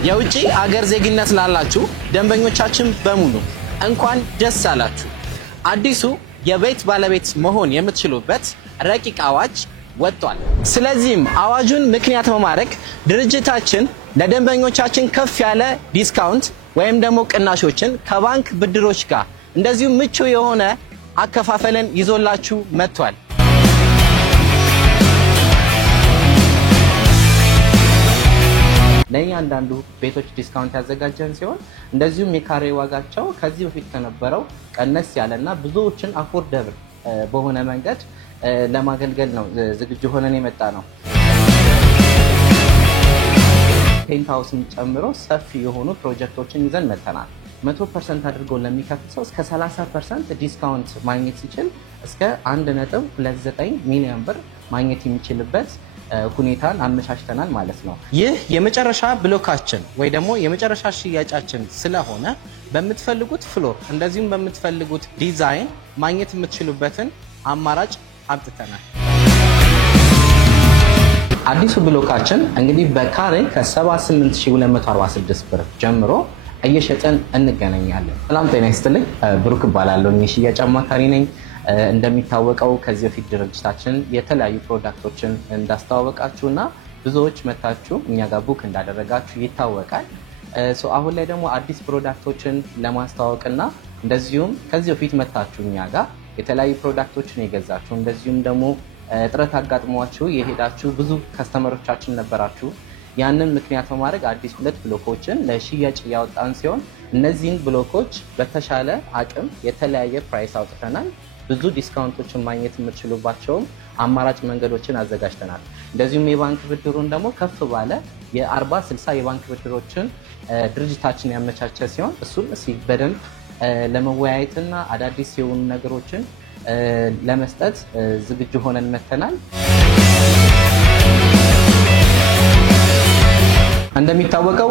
የውጪ አገር ዜግነት ላላችሁ ደንበኞቻችን በሙሉ እንኳን ደስ አላችሁ። አዲሱ የቤት ባለቤት መሆን የምትችሉበት ረቂቅ አዋጅ ወጥቷል። ስለዚህም አዋጁን ምክንያት በማድረግ ድርጅታችን ለደንበኞቻችን ከፍ ያለ ዲስካውንት ወይም ደግሞ ቅናሾችን ከባንክ ብድሮች ጋር እንደዚሁ ምቹ የሆነ አከፋፈለን ይዞላችሁ መጥቷል። ለእያንዳንዱ ቤቶች ዲስካውንት ያዘጋጀን ሲሆን እንደዚሁም የካሬ ዋጋቸው ከዚህ በፊት ከነበረው ቀነስ ያለና ብዙዎችን አፎርደብል በሆነ መንገድ ለማገልገል ነው ዝግጁ ሆነን የመጣ ነው። ፔንትሃውስን ጨምሮ ሰፊ የሆኑ ፕሮጀክቶችን ይዘን መጥተናል። 100% አድርጎ ለሚከፍል ሰው እስከ 30% ዲስካውንት ማግኘት ሲችል እስከ 1.29 ሚሊዮን ብር ማግኘት የሚችልበት ሁኔታን አመቻችተናል ማለት ነው። ይህ የመጨረሻ ብሎካችን ወይ ደግሞ የመጨረሻ ሽያጫችን ስለሆነ በመትፈልጉት ፍሎር እንደዚሁም በመትፈልጉት ዲዛይን ማግኘት የምትችሉበትን አማራጭ አብጥተናል። አዲሱ ብሎካችን እንግዲህ በካሬ ከ78246 ብር ጀምሮ እየሸጠን እንገናኛለን። ሰላም ጤና ይስጥልኝ። ብሩክ እባላለሁ። የሽያጭ አማካሪ ነኝ። እንደሚታወቀው ከዚህ በፊት ድርጅታችን የተለያዩ ፕሮዳክቶችን እንዳስተዋወቃችሁና ብዙዎች መታችሁ እኛ ጋር ቡክ እንዳደረጋችሁ ይታወቃል። አሁን ላይ ደግሞ አዲስ ፕሮዳክቶችን ለማስተዋወቅና እንደዚሁም ከዚህ በፊት መታችሁ እኛ ጋር የተለያዩ ፕሮዳክቶችን የገዛችሁ እንደዚሁም ደግሞ ጥረት አጋጥሟችሁ የሄዳችሁ ብዙ ከስተመሮቻችን ነበራችሁ። ያንን ምክንያት በማድረግ አዲስ 2 ብሎኮችን ለሽያጭ ያወጣን ሲሆን እነዚህን ብሎኮች በተሻለ አቅም የተለያየ ፕራይስ አውጥተናል። ብዙ ዲስካውንቶችን ማግኘት የምትችሉባቸው አማራጭ መንገዶችን አዘጋጅተናል። እንደዚሁም የባንክ ብድሩን ደግሞ ከፍ ባለ የ40/60 የባንክ ብድሮችን ድርጅታችን ያመቻቸ ሲሆን እሱን በደንብ ለመወያየትና አዳዲስ የሆኑ ነገሮችን ለመስጠት ዝግጁ ሆነን መተናል። እንደሚታወቀው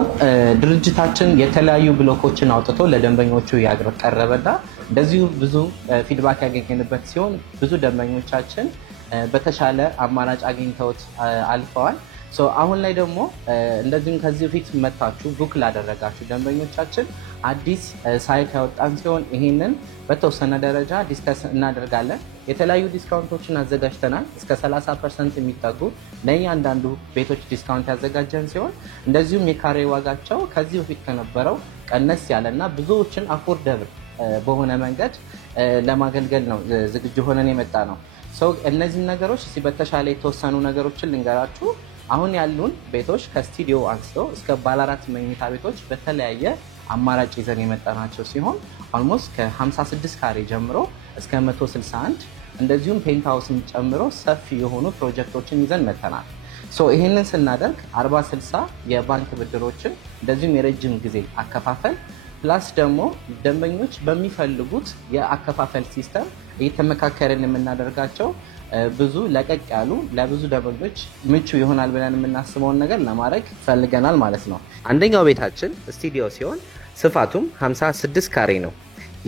ድርጅታችን የተለያዩ ብሎኮችን አውጥቶ ለደንበኞቹ ያቀረበና እንደዚሁ ብዙ ፊድባክ ያገኘንበት ሲሆን ብዙ ደንበኞቻችን በተሻለ አማራጭ አግኝተውት አልፈዋል። አሁን ላይ ደግሞ እንደዚሁም ከዚህ በፊት መታችሁ ቡክ ላደረጋችሁ ደንበኞቻችን አዲስ ሳይት ያወጣን ሲሆን ይሄንን በተወሰነ ደረጃ ዲስከስ እናደርጋለን። የተለያዩ ዲስካውንቶችን አዘጋጅተናል። እስከ 30% የሚጠጉ ለእያንዳንዱ ቤቶች ዲስካውንት ያዘጋጀን ሲሆን እንደዚሁም የካሬ ዋጋቸው ከዚህ በፊት ከነበረው ቀነስ ያለና ብዙዎችን አፎርደብል በሆነ መንገድ ለማገልገል ነው ዝግጁ ሆነን የመጣ ነው። እነዚህ ነገሮች በተሻለ የተወሰኑ ነገሮችን ልንገራችሁ። አሁን ያሉን ቤቶች ከስቱዲዮ አንስቶ እስከ ባለ 4 መኝታ ቤቶች በተለያየ አማራጭ ይዘን የመጣናቸው ሲሆን ኦልሞስት ከ56 ካሬ ጀምሮ እስከ 161 እንደዚሁም ፔንትሃውስን ጨምሮ ሰፊ የሆኑ ፕሮጀክቶችን ይዘን መጥተናል። ይሄንን ስናደርግ 40/60 የባንክ ብድሮችን እንደዚሁም የረጅም ጊዜ አከፋፈል ፕላስ ደግሞ ደንበኞች በሚፈልጉት የአከፋፈል ሲስተም እየተመካከረን የምናደርጋቸው ብዙ ለቀቅ ያሉ ለብዙ ደንበኞች ምቹ ይሆናል ብለን የምናስበውን ነገር ለማድረግ ፈልገናል ማለት ነው። አንደኛው ቤታችን ስቱዲዮ ሲሆን ስፋቱም 56 ካሬ ነው።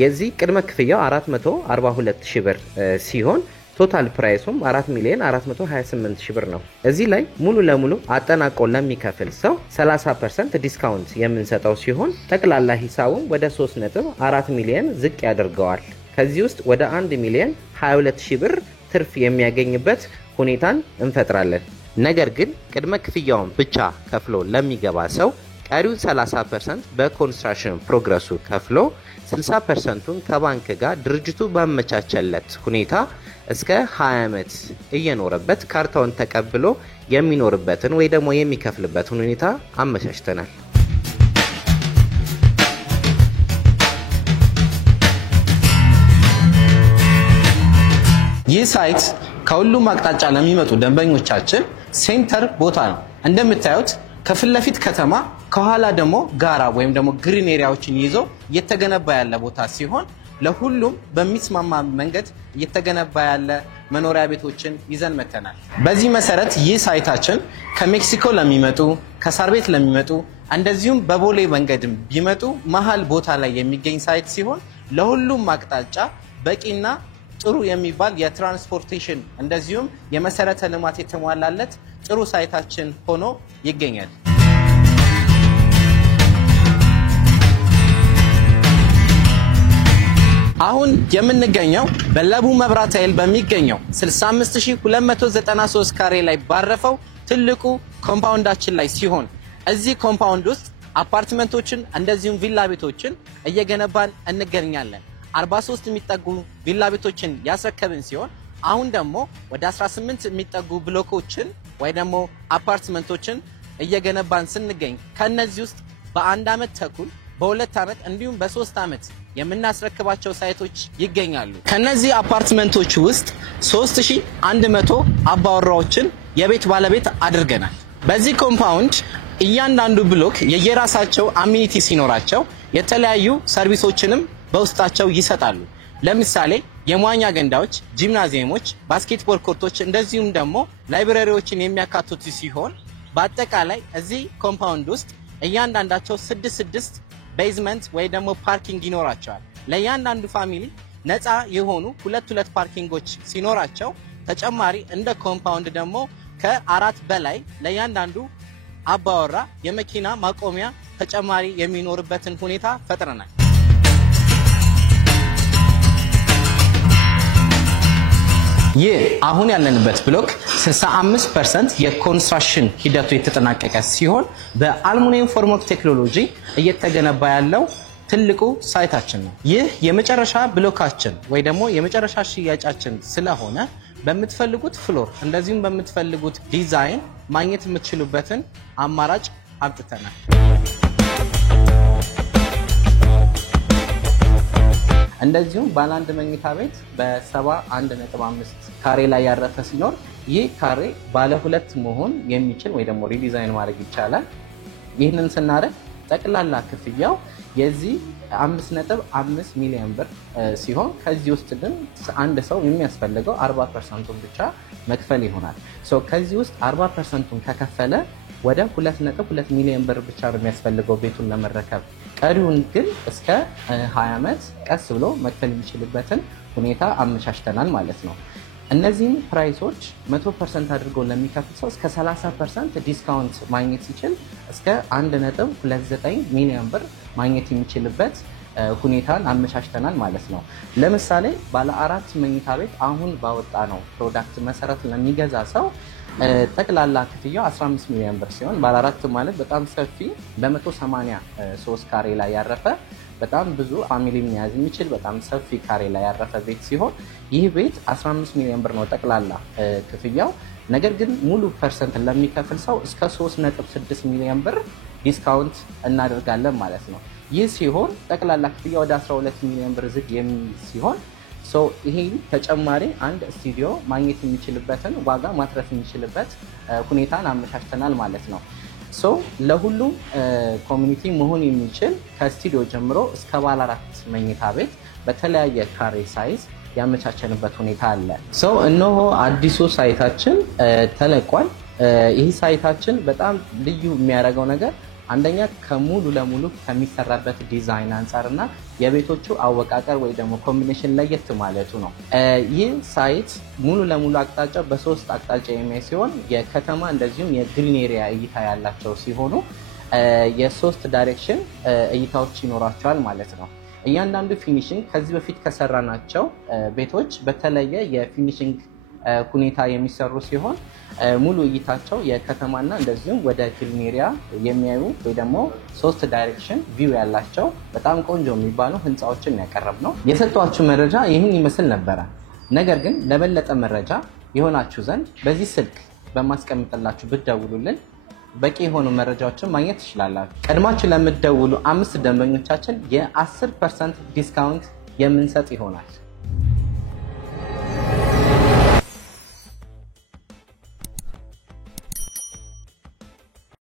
የዚህ ቅድመ ክፍያው 442,000 ብር ሲሆን ቶታል ፕራይሱም 4,428,000 ብር ነው። እዚህ ላይ ሙሉ ለሙሉ አጠናቆ ለሚከፍል ሰው 30% ዲስካውንት የምንሰጠው ሲሆን ጠቅላላ ሂሳቡም ወደ 3.4 ሚሊዮን ዝቅ ያደርገዋል። ከዚህ ውስጥ ወደ 1,022,000 ብር ትርፍ የሚያገኝበት ሁኔታን እንፈጥራለን። ነገር ግን ቅድመ ክፍያውን ብቻ ከፍሎ ለሚገባ ሰው ቀሪው 30% በኮንስትራክሽን ፕሮግረሱ ከፍሎ 60%ን ከባንክ ጋር ድርጅቱ ባመቻቸለት ሁኔታ እስከ 20 ዓመት እየኖረበት ካርታውን ተቀብሎ የሚኖርበትን ወይ ደግሞ የሚከፍልበትን ሁኔታ አመቻችተናል። ይህ ሳይት ከሁሉም አቅጣጫ ለሚመጡ ደንበኞቻችን ሴንተር ቦታ ነው። እንደምታዩት ከፊት ለፊት ከተማ ከኋላ ደግሞ ጋራ ወይም ደግሞ ግሪን ኤሪያዎችን ይዞ እየተገነባ ያለ ቦታ ሲሆን ለሁሉም በሚስማማ መንገድ እየተገነባ ያለ መኖሪያ ቤቶችን ይዘን መተናል። በዚህ መሰረት ይህ ሳይታችን ከሜክሲኮ ለሚመጡ ከሳር ቤት ለሚመጡ እንደዚሁም በቦሌ መንገድም ቢመጡ መሃል ቦታ ላይ የሚገኝ ሳይት ሲሆን ለሁሉም አቅጣጫ በቂና ጥሩ የሚባል የትራንስፖርቴሽን እንደዚሁም የመሰረተ ልማት የተሟላለት ጥሩ ሳይታችን ሆኖ ይገኛል። የምንገኘው በለቡ መብራት ኃይል በሚገኘው 65293 ካሬ ላይ ባረፈው ትልቁ ኮምፓውንዳችን ላይ ሲሆን እዚህ ኮምፓውንድ ውስጥ አፓርትመንቶችን እንደዚሁም ቪላ ቤቶችን እየገነባን እንገኛለን። 43 የሚጠጉ ቪላ ቤቶችን ያስረከብን ሲሆን አሁን ደግሞ ወደ 18 የሚጠጉ ብሎኮችን ወይ ደግሞ አፓርትመንቶችን እየገነባን ስንገኝ ከነዚህ ውስጥ በ1 ዓመት ተኩል በ2 ዓመት እንዲሁም በ3 ዓመት የምናስረክባቸው ሳይቶች ይገኛሉ። ከነዚህ አፓርትመንቶች ውስጥ 3100 አባወራዎችን የቤት ባለቤት አድርገናል። በዚህ ኮምፓውንድ እያንዳንዱ ብሎክ የየራሳቸው አሚኒቲ ሲኖራቸው የተለያዩ ሰርቪሶችንም በውስጣቸው ይሰጣሉ። ለምሳሌ የመዋኛ ገንዳዎች፣ ጂምናዚየሞች፣ ባስኬትቦል ኮርቶች እንደዚሁም ደግሞ ላይብረሪዎችን የሚያካትቱ ሲሆን በአጠቃላይ እዚህ ኮምፓውንድ ውስጥ እያንዳንዳቸው 6 ቤዝመንት ወይ ደግሞ ፓርኪንግ ይኖራቸዋል። ለእያንዳንዱ ፋሚሊ ነፃ የሆኑ 2 ፓርኪንጎች ሲኖራቸው ተጨማሪ እንደ ኮምፓውንድ ደግሞ ከ4 በላይ ለእያንዳንዱ አባወራ የመኪና ማቆሚያ ተጨማሪ የሚኖርበትን ሁኔታ ፈጥረናል። ይህ አሁን ያለንበት ብሎክ 65% የኮንስትራክሽን ሂደቱ የተጠናቀቀ ሲሆን በአልሙኒየም ፎርምወርክ ቴክኖሎጂ እየተገነባ ያለው ትልቁ ሳይታችን ነው። ይህ የመጨረሻ ብሎካችን ወይ ደግሞ የመጨረሻ ሽያጫችን ስለሆነ በምትፈልጉት ፍሎር እንደዚሁም በምትፈልጉት ዲዛይን ማግኘት የምትችሉበትን አማራጭ አምጥተናል። እንደዚሁም ባለ 1 መኝታ ቤት በ71.5 ካሬ ላይ ያረፈ ሲኖር ይህ ካሬ ባለ 2 መሆን የሚችል ወይ ደግሞ ሪዲዛይን ማድረግ ይቻላል። ይህንን ስናደርግ ጠቅላላ ክፍያው የዚህ 5.5 ሚሊዮን ብር ሲሆን ከዚህ ውስጥ ግን አንድ ሰው የሚያስፈልገው 40% ብቻ መክፈል ይሆናል። ከዚህ ውስጥ 40% ከከፈለ ወደ 2.2 ሚሊዮን ብር ብቻ ነው የሚያስፈልገው ቤቱን ለመረከብ። ቀሪውን ግን እስከ 20 ዓመት ቀስ ብሎ መክፈል የሚችልበትን ሁኔታ አመቻችተናል ማለት ነው። እነዚህም ፕራይሶች 100% አድርገው ለሚከፍል ሰው እስከ 30% ዲስካውንት ማግኘት ሲችል እስከ 1.29 ሚሊዮን ብር ማግኘት የሚችልበት ሁኔታን አመቻችተናል ማለት ነው። ለምሳሌ ባለ 4 መኝታ ቤት አሁን ባወጣ ነው ፕሮዳክት መሰረት ለሚገዛ ሰው ጠቅላላ ክፍያው 15 ሚሊዮን ብር ሲሆን ባለ 4 ማለት በጣም ሰፊ በ183 ካሬ ላይ ያረፈ በጣም ብዙ ፋሚሊ መያዝ የሚችል በጣም ሰፊ ካሬ ላይ ያረፈ ቤት ሲሆን ይህ ቤት 15 ሚሊዮን ብር ነው ጠቅላላ ክፍያው። ነገር ግን ሙሉ ፐርሰንት ለሚከፍል ሰው እስከ 3.6 ሚሊዮን ብር ዲስካውንት እናደርጋለን ማለት ነው። ይህ ሲሆን ጠቅላላ ክፍያ ወደ 12 ሚሊዮን ብር ዝግ የሚል ሲሆን ይሄ ተጨማሪ አንድ ስቱዲዮ ማግኘት የሚችልበትን ዋጋ ማትረፍ የሚችልበት ሁኔታን አመቻችተናል ማለት ነው። ለሁሉም ኮሚኒቲ መሆን የሚችል ከስቱዲዮ ጀምሮ እስከ ባለ 4 መኝታ ቤት በተለያየ ካሬ ሳይዝ ያመቻቸንበት ሁኔታ አለ። እነሆ አዲሱ ሳይታችን ተለቋል። ይህ ሳይታችን በጣም ልዩ የሚያደርገው ነገር አንደኛ ከሙሉ ለሙሉ ከሚሰራበት ዲዛይን አንጻርና የቤቶቹ አወቃቀር ወይ ደግሞ ኮምቢኔሽን ለየት ማለቱ ነው። ይህ ሳይት ሙሉ ለሙሉ አቅጣጫው በ3 አቅጣጫ የሚያይ ሲሆን የከተማ እንደዚሁም የግሪን ኤሪያ እይታ ያላቸው ሲሆኑ የ3 ዳይሬክሽን እይታዎች ይኖራቸዋል ማለት ነው። እያንዳንዱ ፊኒሽንግ ከዚህ በፊት ከሰራናቸው ቤቶች በተለየ የፊኒሽንግ ሁኔታ የሚሰሩ ሲሆን ሙሉ እይታቸው የከተማና እንደዚሁም ወደ ግሪን ኤሪያ የሚያዩ ወይ ደግሞ 3 ዳይሬክሽን ቪው ያላቸው በጣም ቆንጆ የሚባሉ ህንፃዎችን ያቀረብ ነው። የሰጧችሁ መረጃ ይህን ይመስል ነበረ። ነገር ግን ለበለጠ መረጃ የሆናችሁ ዘንድ በዚህ ስልክ በማስቀምጥላችሁ ብትደውሉልን በቂ የሆኑ መረጃዎችን ማግኘት ትችላላችሁ። ቀድማችሁ ለምትደውሉ 5 ደንበኞቻችን የ10% ዲስካውንት የምንሰጥ ይሆናል።